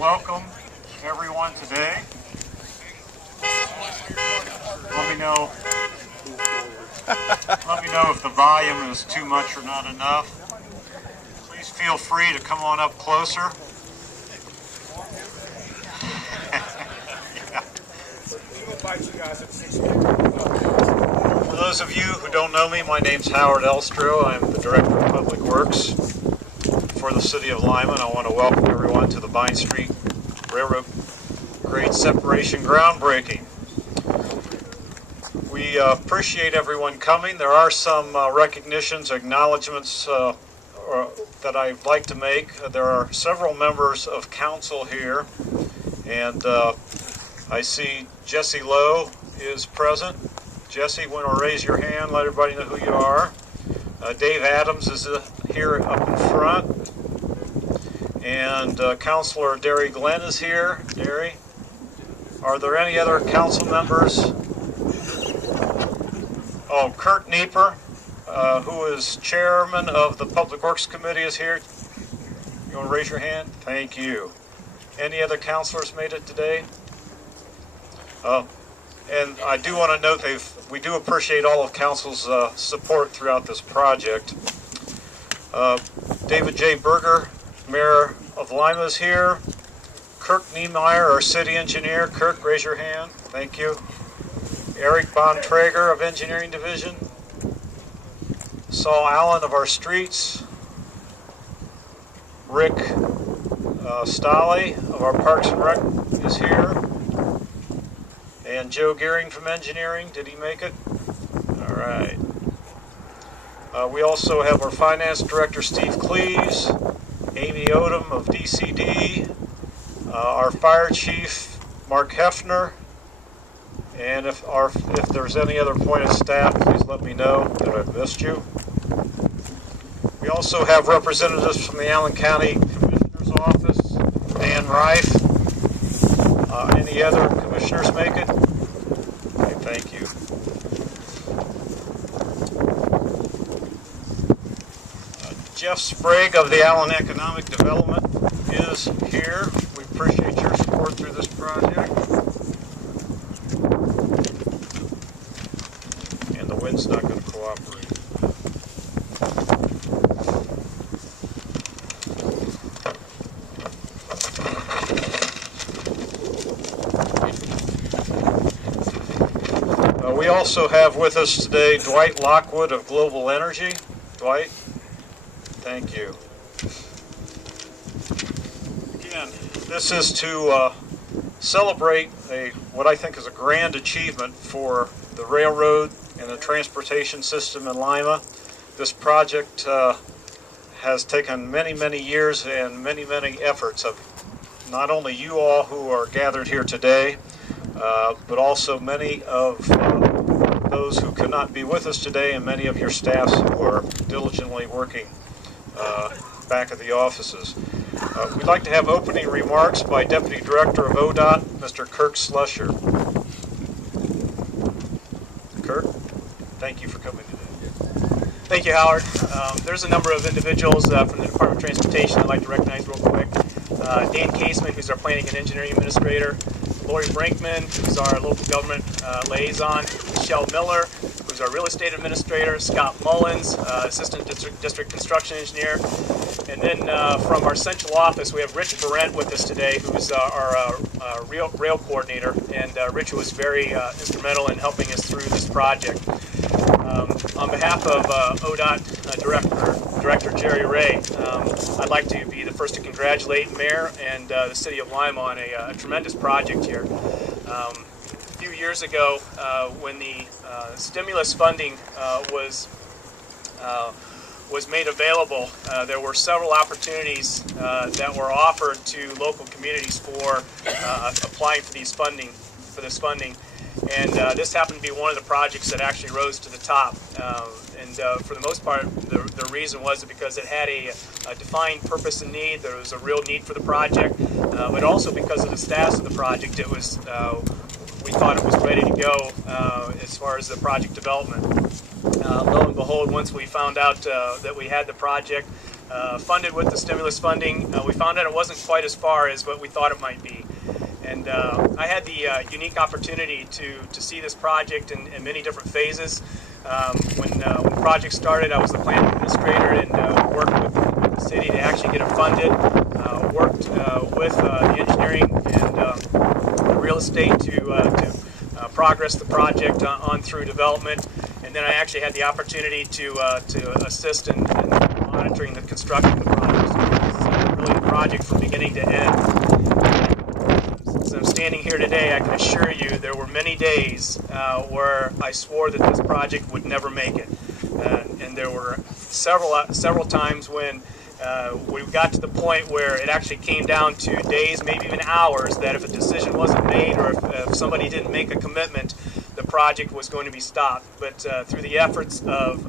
welcome everyone today. Let me know if the volume is too much or not enough. Please feel free to come on up closer. Yeah. For those of you who don't know me, my name's Howard Elstro. I'm the Director of Public Works for the City of Lima, and I want to welcome everyone to the Vine Street Railroad grade separation groundbreaking. We appreciate everyone coming. There are some recognitions, acknowledgments that I'd like to make. There are several members of council here, and I see Jesse Lowe is present. Jesse, want to raise your hand, let everybody know who you are. Dave Adams is here up in front. And Councilor Derry Glenn is here. Derry, are there any other council members? Oh, Kurt Nieper, who is chairman of the Public Works Committee, is here. You want to raise your hand? Thank you. Any other councilors made it today? And I do want to note we do appreciate all of council's support throughout this project. David J. Berger, Mayor of Lima, is here. Kirk Niemeyer, our city engineer. Kirk, raise your hand. Thank you. Eric Bontrager of Engineering Division. Saul Allen of our streets. Rick Stolley of our Parks and Rec is here. And Joe Gearing from Engineering. Did he make it? All right. We also have our Finance Director, Steve Cleves. Amy Odom of DCD. Our Fire Chief, Mark Hefner. And if there's any other appointed staff, please let me know that I've missed you. We also have representatives from the Allen County Commissioner's Office, Dan Reif. Any other commissioners make it? Okay, thank you. Jeff Sprague of the Allen Economic Development is here. We appreciate your support through this project. And the wind's not going to cooperate. We also have with us today Dwight Lockwood of Global Energy. Dwight, thank you. Again, this is to celebrate what I think is a grand achievement for the railroad and the transportation system in Lima. This project has taken many, many years and many, many efforts of not only you all who are gathered here today, but also many of those who could not be with us today, and many of your staffs who are diligently working back at the offices. We'd like to have opening remarks by Deputy Director of ODOT, Mr. Kirk Slusher. Kirk, thank you for coming today. Thank you, Howard. There's a number of individuals from the Department of Transportation I'd like to recognize real quick. Dan Caseman, who's our Planning and Engineering Administrator. Lori Brinkman, who's our local government liaison. Michelle Miller, who's our real estate administrator. Scott Mullins, assistant district construction engineer. And then from our central office, we have Rich Barrett with us today, who's our rail coordinator. And Rich was very instrumental in helping us through this project. On behalf of ODOT Director Jerry Ray, I'd like to be the first to congratulate Mayor and the City of Lima on a tremendous project here. A few years ago, when the stimulus funding was made available, there were several opportunities that were offered to local communities for applying for this funding. And this happened to be one of the projects that actually rose to the top. And for the most part, the reason was because it had a defined purpose and need. There was a real need for the project, but also because of the status of the project, it was we thought it was ready to go as far as the project development. Lo and behold, once we found out that we had the project, funded with the stimulus funding. We found out it wasn't quite as far as what we thought it might be. And I had the unique opportunity to see this project in many different phases. When the project started, I was the planning administrator and worked with the city to actually get it funded. Worked with the engineering and the real estate to progress the project on through development. And then I actually had the opportunity to assist in monitoring the construction of the project. So see really the project from beginning to end. As I'm standing here today, I can assure you there were many days where I swore that this project would never make it. And there were several times when we got to the point where it actually came down to days, maybe even hours, that if a decision wasn't made or if somebody didn't make a commitment, the project was going to be stopped. But through the efforts of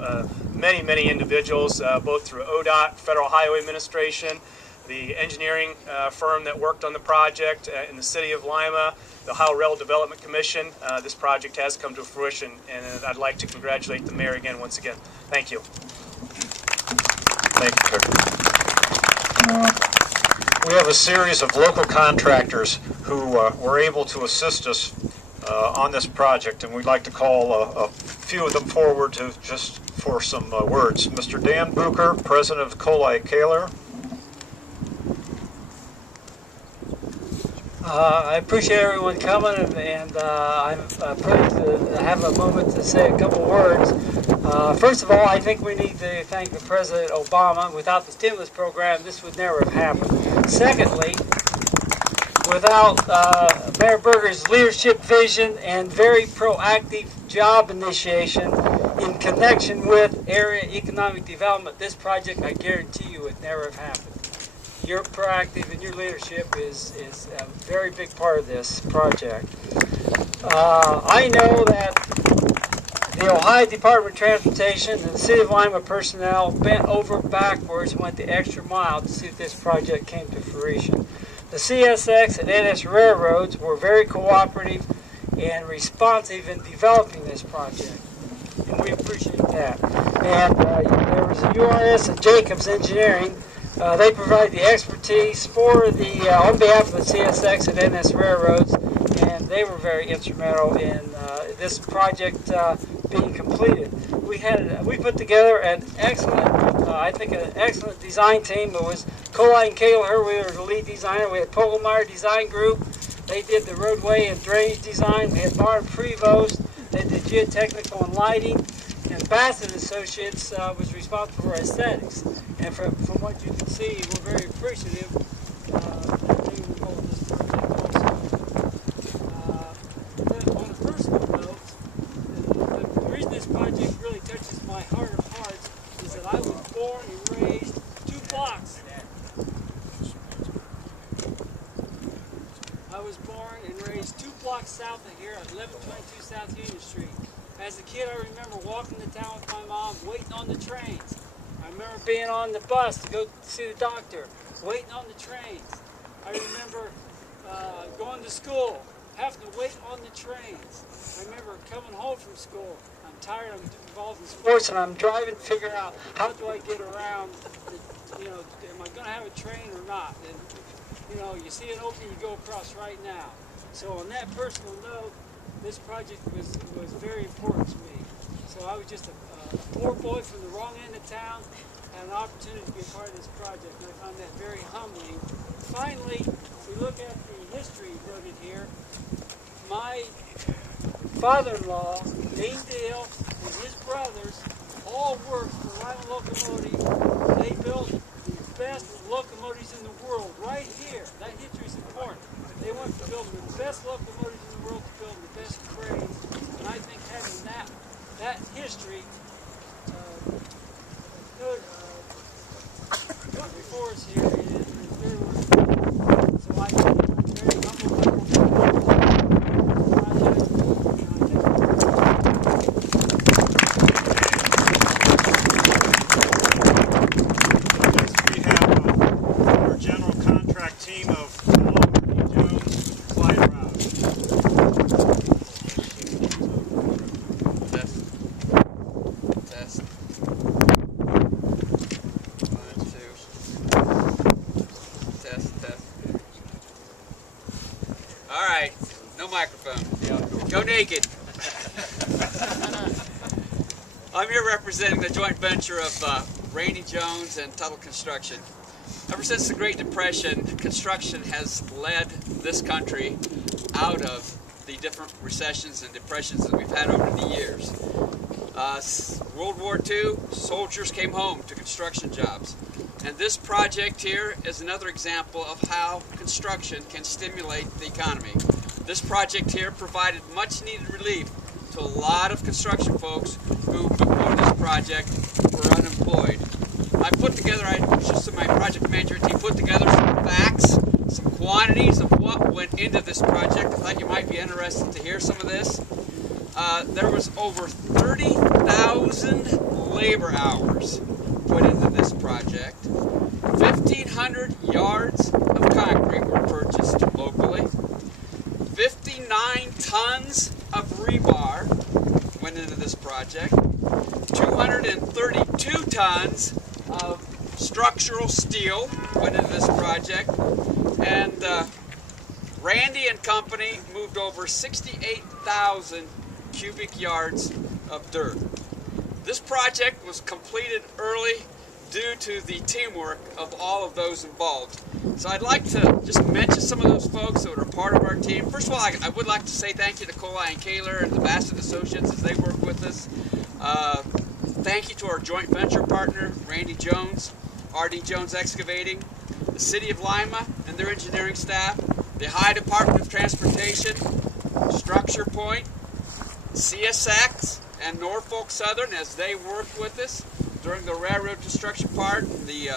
many individuals, both through ODOT, Federal Highway Administration, the engineering firm that worked on the project in the City of Lima, the Ohio Rail Development Commission, this project has come to fruition, and I'd like to congratulate the mayor again, once again. Thank you. Thank you, Kirk. We have a series of local contractors who were able to assist us on this project, and we'd like to call a few of them forward to just for some words. Mr. Dan Bucher, president of Colai Kaler. I appreciate everyone coming, and I'm pleased to have a moment to say a couple words. First of all, I think we need to thank the President Obama. Without the stimulus program, this would never have happened. Secondly, without Mayor Berger's leadership vision and very proactive job initiation in connection with area economic development, this project, I guarantee you, would never have happened. Your proactive and your leadership is a very big part of this project. I know that the Ohio Department of Transportation and the City of Lima personnel bent over backwards and went the extra mile to see if this project came to fruition. The CSX and NS railroads were very cooperative and responsive in developing this project, and we appreciate that. And there was URS and Jacobs Engineering. They provide the expertise for on behalf of the CSX and NS railroads, and they were very instrumental in this project being completed. We put together an excellent, I think, an excellent design team. It was Colai and Kaler, we were the lead designer. We had Pogelmeyer Design Group. They did the roadway and drainage design. We had Barn Prevost. They did geotechnical and lighting. And Bassett Associates was responsible for aesthetics. And from what you can see, we're very appreciative that they were involved in this project also. On a personal note, the reason this project really touches my heart of hearts is that I was born and raised 2 blocks. I was born and raised 2 blocks south of here at 1122 South Union Street. As a kid, I remember walking to town with my mom, waiting on the trains. I remember being on the bus to go see the doctor, waiting on the trains. I remember going to school, having to wait on the trains. I remember coming home from school. I'm tired, I'm involved in sports, and I'm driving to figure out how do I get around, am I going to have a train or not? And, you see an opening, you go across right now. So on that personal note, this project was very important to me. So I was just a poor boy from the wrong end of town, had an opportunity to be a part of this project, and I found that very humbling. Finally, we look at the history noted here. My father-in-law, Dean Dale, and his brothers all worked for Lima Locomotive. They built the best locomotives in the world right here. That history is important. They went to build the best locomotives in the world, to build the best cranes, and I think having that history put before us here is very worthwhile. So I'm very humble. We have our general contract team of make it. I'm here representing the joint venture of Randy Jones and Tuttle Construction. Ever since the Great Depression, construction has led this country out of the different recessions and depressions that we've had over the years. World War II, soldiers came home to construction jobs. And this project here is another example of how construction can stimulate the economy. This project here provided much needed relief to a lot of construction folks who, before this project, were unemployed. My project management team put together some facts, some quantities of what went into this project. I thought you might be interested to hear some of this. There was over 30,000 labor hours put into this project. 1,500 yards of concrete were purchased locally. 59 tons of rebar went into this project. 232 tons of structural steel went into this project. And Randy and company moved over 68,000 cubic yards of dirt. This project was completed early due to the teamwork of all of those involved. So I'd like to just mention some of those folks that were part of our team. First of all, I would like to say thank you to Coli and Kaler and the Bassett Associates as they work with us. Thank you to our joint venture partner, Randy Jones, R.D. Jones Excavating, the City of Lima and their engineering staff, the High Department of Transportation, Structure Point, CSX, and Norfolk Southern as they worked with us during the railroad construction part, the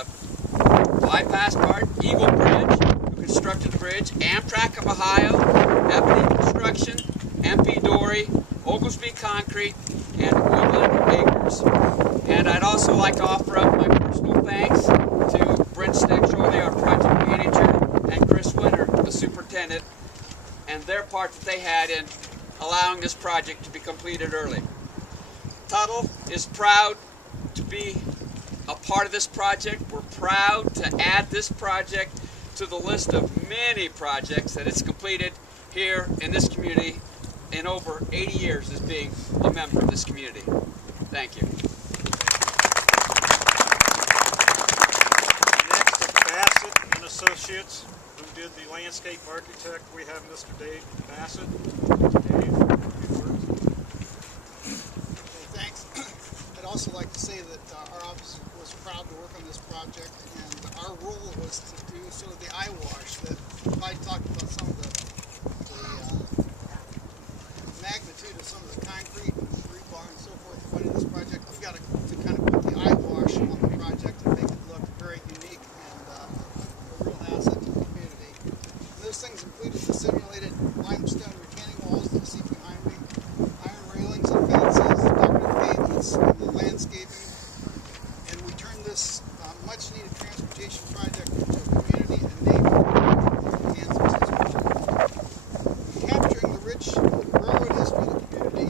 bypass part, Eagle Bridge, who constructed the bridge, Amtrak of Ohio, Ebony Construction, MP Dory, Oglesby Concrete, and Woodland Acres. And I'd also like to offer up my personal thanks to Brent Stickshorley, our project manager, and Chris Winter, the superintendent, and their part that they had in allowing this project to be completed early. Tuttle is proud to be a part of this project. We're proud to add this project to the list of many projects that it's completed here in this community in over 80 years as being a member of this community. Thank you. Next is Bassett and Associates, who did the landscape architect. We have Mr. Dave Bassett. Dave, thanks. I'd also like to say that our office was proud to work on this project, and our role was to do sort of the eye wash that I talked about some of the magnitude of some of the concrete and rebar and so forth that went in this project. We've got to kind of put the eye wash on the project and make it look very unique and a real asset to the community. And those things included the simulated limestone retaining walls that you see behind me, iron railings and fences, decorative pavements, and the landscaping. And we turned this much needed transportation project into a community and neighborhood in Kansas. Capturing the rich railroad history of the community,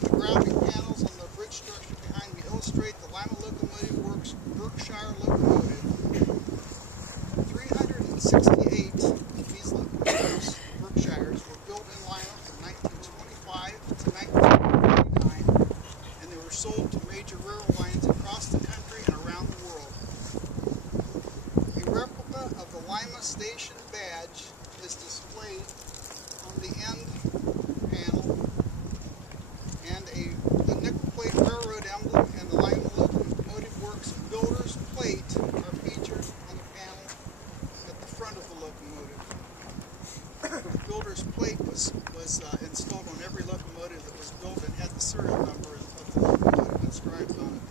the grounding panels on the bridge structure behind me illustrate the Lima Locomotive Works Berkshire locomotive. 368 of these locomotives, Berkshires, were built in Lima from 1925 to 1949, and they were sold to major railroad lines across the country and around the world. A replica of the Lima Station badge is displayed on the end panel, and the nickel plate railroad emblem and the Lima Locomotive Works builder's plate are featured on the panel at the front of the locomotive. The builder's plate was installed on every locomotive that was built and had the serial number of the locomotive inscribed on it.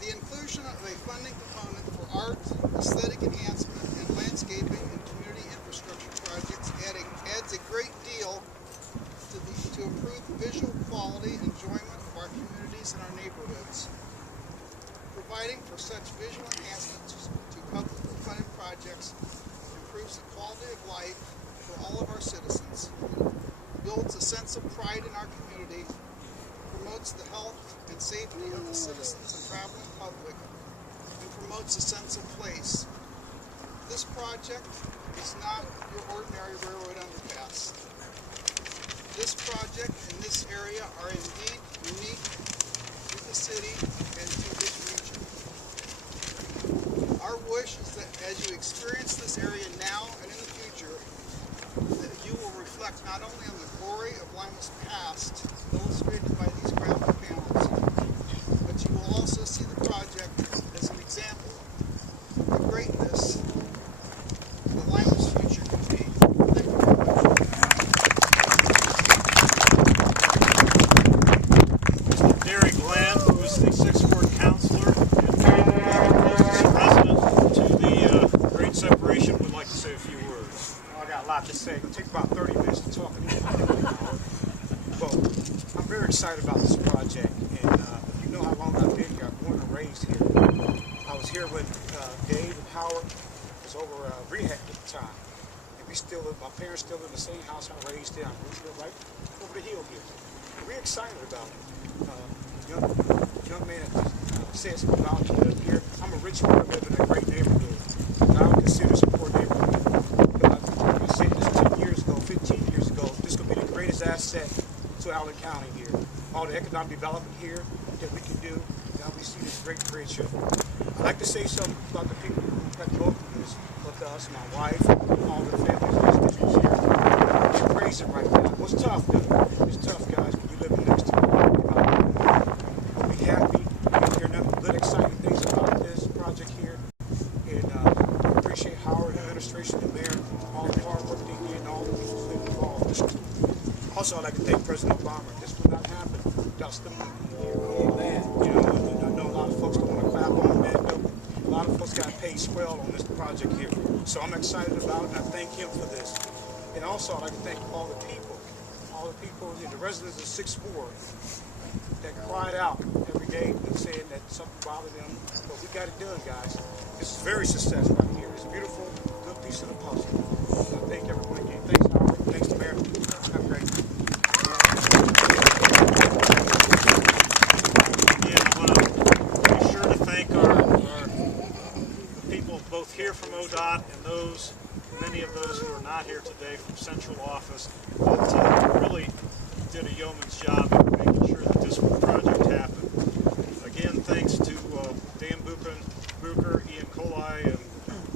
The inclusion of a funding component for art, aesthetic enhancement, and landscaping and community infrastructure projects adds a great deal to improve the visual quality and enjoyment of our communities and our neighborhoods. Providing for such visual enhancements to publicly funded projects improves the quality of life for all of our citizens, builds a sense of pride in our community, promotes the health and safety of the citizens and traveling public, and promotes a sense of place. This project is not your ordinary railroad underpass. this project and this area are indeed unique to the city and to this region. Our wish is that as you experience this area now and in the future, that you will reflect not only on the glory of Lima's past, illustrated by these graphic panels, but you will also see the project as an example of the greatness that Lima's future can be. Thank you very much. Mr. Derry Glenn, who is the 6th Ward Councilor and closest resident to the Great Separation, would like to say a few words. I got a lot to say. It'll take about 30 minutes to talk. But I'm very excited about this project. And you know how long I've been here. I'm born and raised here. I was here when Dave and Howard was over rehab at the time. And my parents still live in the same house I raised in. We live right over the hill here. And we're excited about it. Young man says about to live here. I'm a rich man, live in a great neighborhood. And I would consider this a poor neighborhood. I said this 10 years ago, 15 years ago, this is going to be the greatest asset to Allen County here. All the economic development here that we can do. Now we see this great creation. I'd like to say something about the people who have to go through this with us, my wife, all the families that's here. It's crazy right now. It was tough, though. It's tough, guys, when you live next to be happy. You hear nothing good, exciting things about this project here. And I appreciate Howard and the administration, the mayor, all the hard work they did, and all the people who've been involved. Also, I'd like to thank President Obama. This would not happen without the money here. You know, and I know a lot of folks don't want to clap on that, but a lot of folks got paid swell on this project here. So I'm excited about it, and I thank him for this. And also, I'd like to thank all the people, the residents of 6th Ward that cried out every day and saying that something bothered them. But we got it done, guys. This is very successful right here. It's a beautiful, good piece of the puzzle. So I thank everyone again. Thanks, Howard. Thanks, the mayor. Have a great day. Again, I want to be sure to thank the people both here from ODOT and many of those who are not here today from central office that really did a yeoman's job in making sure that this project happened. Again, thanks to Dan Bucher, Ian Colai, and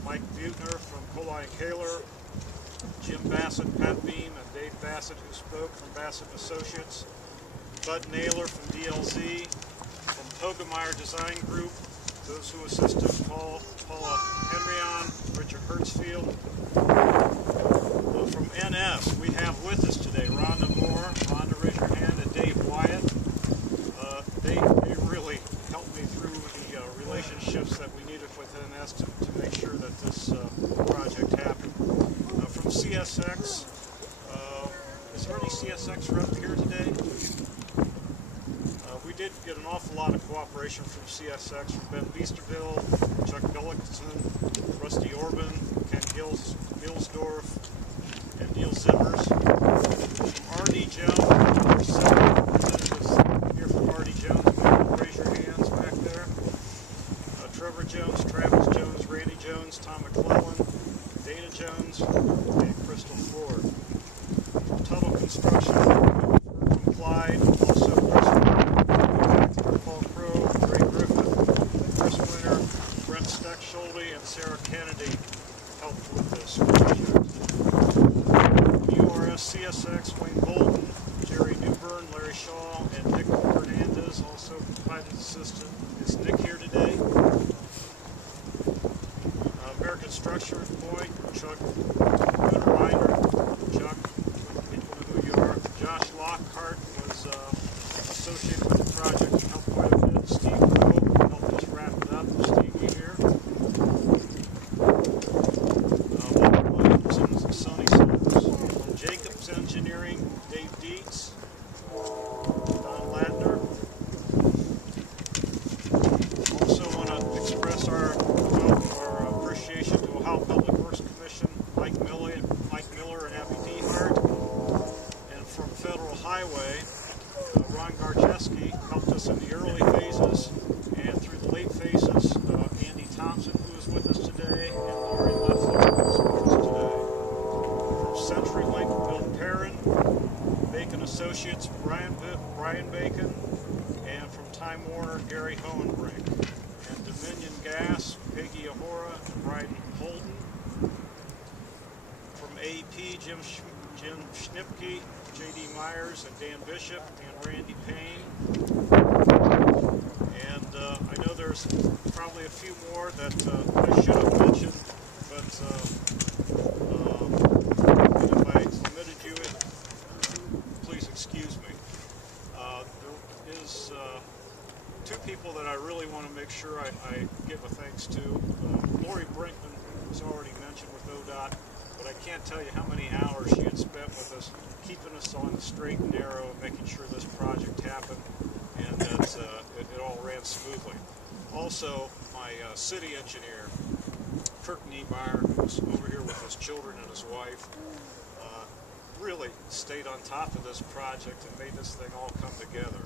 Mike Butner from Colai and Kaler, Jim Bassett, Pat Beam, and Dave Bassett, who spoke from Bassett Associates, Bud Naylor from DLZ, from Togemeyer Design Group, those who assisted Paula Henryon, Richard Hertzfield. From NS, we have with us today Rhonda Moore. Rhonda, raise your hand, and Dave Wyatt. They really helped me through the relationships that we needed with NS to make sure that this project happened. From CSX, is there any CSX rep here today? We did get an awful lot of cooperation from CSX, from Ben Beesterville, Chuck Gullickson, Rusty Orban, Ken Gilsdorf, and Neil Zimmers. From R.D. Jones, there's several representatives here from R.D. Jones. Raise your hands back there. Trevor Jones, Travis Jones, Randy Jones, Tom McClellan, Dana Jones, and Crystal Ford. Tunnel Construction from Clyde, also Paul Crow, Ray Griffith, Chris Winter, Brent Steckschulte, and Sarah Kennedy helped with this project. URS CSX, Wayne Bolton, Jerry Newbern, Larry Shaw, and Nick Hernandez also provided assistance. Is Nick here today? American Structure Point, Chuck Gooderreiner, Chuck, people know who you are. Josh Lockhart was associated with the project and helped quite a bit. Steve Rowe helped us wrap it up. Steve, you here? Walter Williams and Sonny Summers. From Jacobs Engineering, Dave Dietz, Don Ladner. Also want to express our appreciation to Ohio Public Works Commission, Mike Miller and Abby Dehart. And from Federal Highway, Ron Garcheski helped us in the early phases, and through the late phases, Andy Thompson, who is with us today, and Laurie Leffler, who is with us today. From CenturyLink, Bill Perrin, Bacon Time Warner, Gary Hohenbrink, and Dominion Gas, Peggy Ahora and Bryden Holden. From AP, Jim Schnipke, J.D. Myers, and Dan Bishop, and Randy Payne. And I know there's probably a few more that I should have mentioned, but if I omitted you, please excuse me. There is two people that I really want to make sure I give a thanks to. Lori Brinkman was already mentioned with ODOT, but I can't tell you how many hours she had spent with us, keeping us on the straight and narrow, and making sure this project happened, and that it all ran smoothly. Also, my city engineer, Kirk Niemeyer, who's over here with his children and his wife, really stayed on top of this project and made this thing all come together.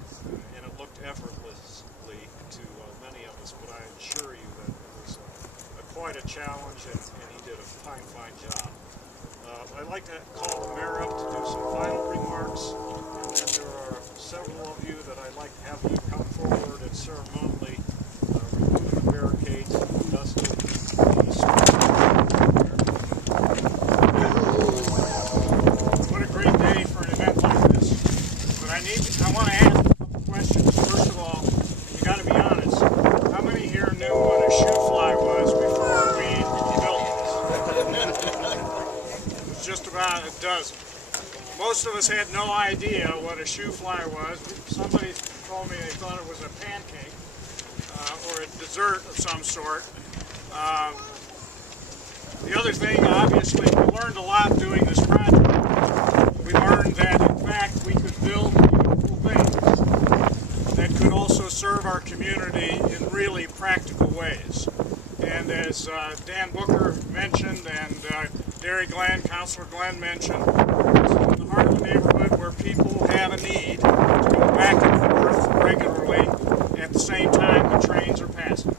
And it looked effortlessly to many of us, but I assure you that it was quite a challenge, and he did a fine job. I'd like to call the mayor up to do some final remarks, and then there are several of you that I'd like to have you come forward and ceremonially remove the barricades and dust the What a great day for an event like this. But I want to ask a couple questions. First of all, you got to be honest. How many here knew what a shoe fly was before we built this? It was just about a dozen. Most of us had no idea what a shoe fly was. Somebody told me they thought it was a pancake or a dessert of some sort. The other thing, obviously, we learned a lot doing this project. We learned that, in fact, we could build beautiful things that could also serve our community in really practical ways. And as Dan Booker mentioned, and Derry Glenn, Councilor Glenn mentioned, this is in the heart of a neighborhood where people have a need to go back and forth regularly at the same time the trains are passing.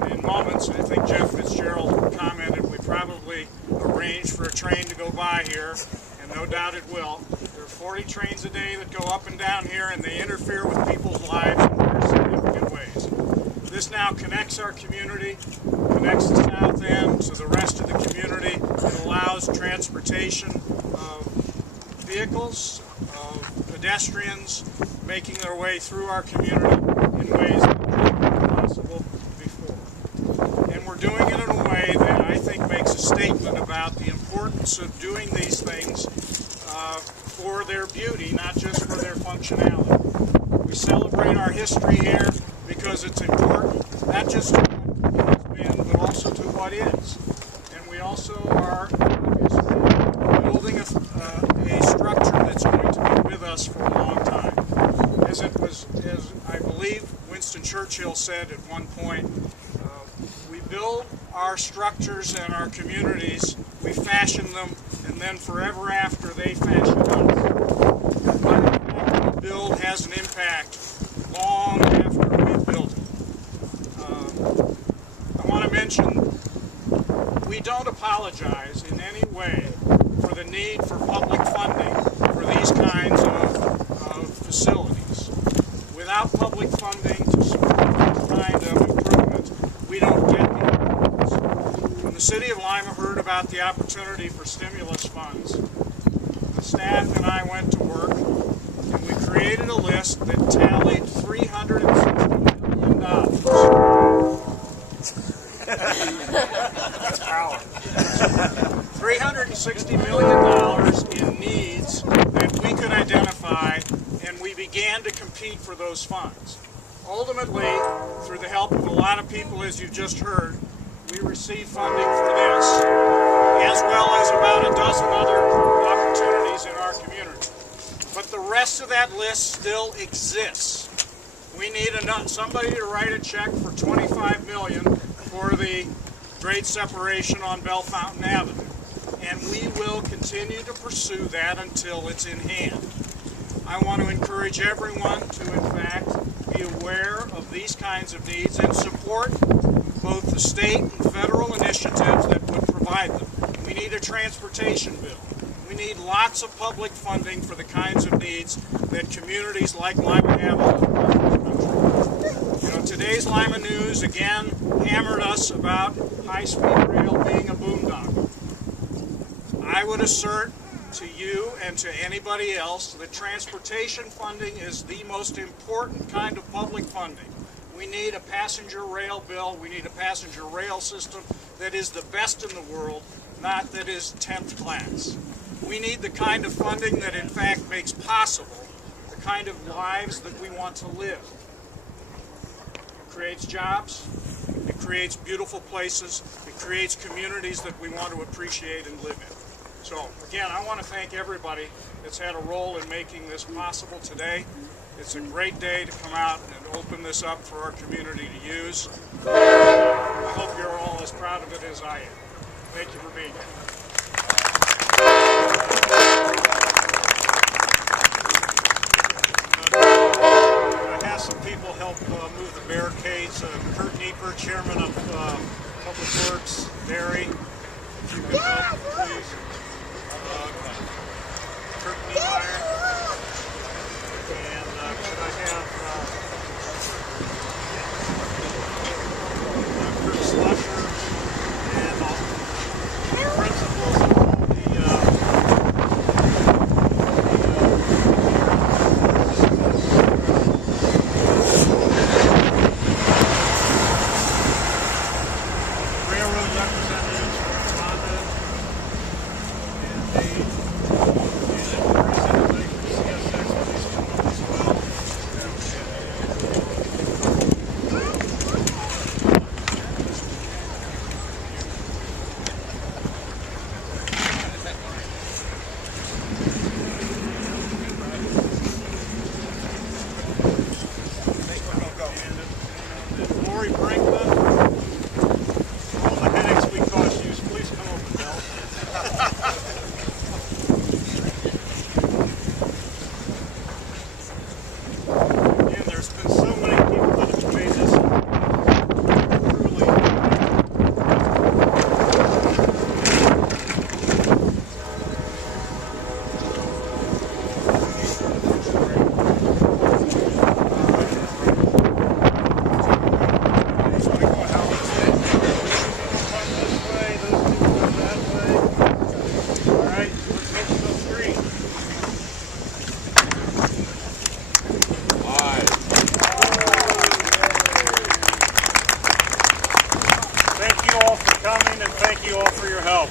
And in moments, I think Jeff Fitzgerald commented, we probably arrange for a train to go by here, and no doubt it will. There are 40 trains a day that go up and down here, and they interfere with people's lives in very significant ways. This now connects our community, connects the south end to the rest of the community. It allows transportation of vehicles, of pedestrians making their way through our community in ways that weren't possible before. And we're doing it in a way that I think makes a statement about the importance of doing these things for their beauty, not just for their functionality. We celebrate our history here because it's important, not just to what has been, but also to what is. And we also are obviously building a structure that's going to be with us for a long time. As I believe Winston Churchill said at one point, we build our structures and our communities, we fashion them, and then forever after they fashion us. What we build has an impact long after we've built it. I want to mention, we don't apologize in any way for the need for public funding for these kinds of facilities. Without public funding to support this kind of improvement, we don't get the improvements. When the City of Lima heard about the opportunity for stimulus funds, the staff and I went to work, and we created a list that tallied $360 million. That's power. $360 million in needs that we could identify, and we began to compete for those funds. Ultimately, through the help of a lot of people, as you've just heard, we received funding for this, as well as about a dozen other opportunities in our community. But the rest of that list still exists. We need somebody to write a check for $25 million for the grade separation on Bell Fountain Avenue. And we will continue to pursue that until it's in hand. I want to encourage everyone to, in fact, be aware of these kinds of needs and support both the state and federal initiatives that would provide them. We need a transportation bill. We need lots of public funding for the kinds of needs that communities like Lima have all across the country. today's Lima News again hammered us about high-speed rail being a boondoggle. I would assert to you and to anybody else that transportation funding is the most important kind of public funding. We need a passenger rail bill. We need a passenger rail system that is the best in the world, not that is 10th class. We need the kind of funding that in fact makes possible the kind of lives that we want to live. It creates jobs, it creates beautiful places, it creates communities that we want to appreciate and live in. So again, I want to thank everybody that's had a role in making this possible today. It's a great day to come out and open this up for our community to use. I hope you're all as proud of it as I am. Thank you for being here. I have some people help move the barricades. Kurt Nieper, Chairman of Public Works, Barry, if you could help, please. Kurt Niemeyer. And could I have Kurt Slusher and the principals of all the railroad representatives from Rwanda and Dave. Thank you all for coming and thank you all for your help.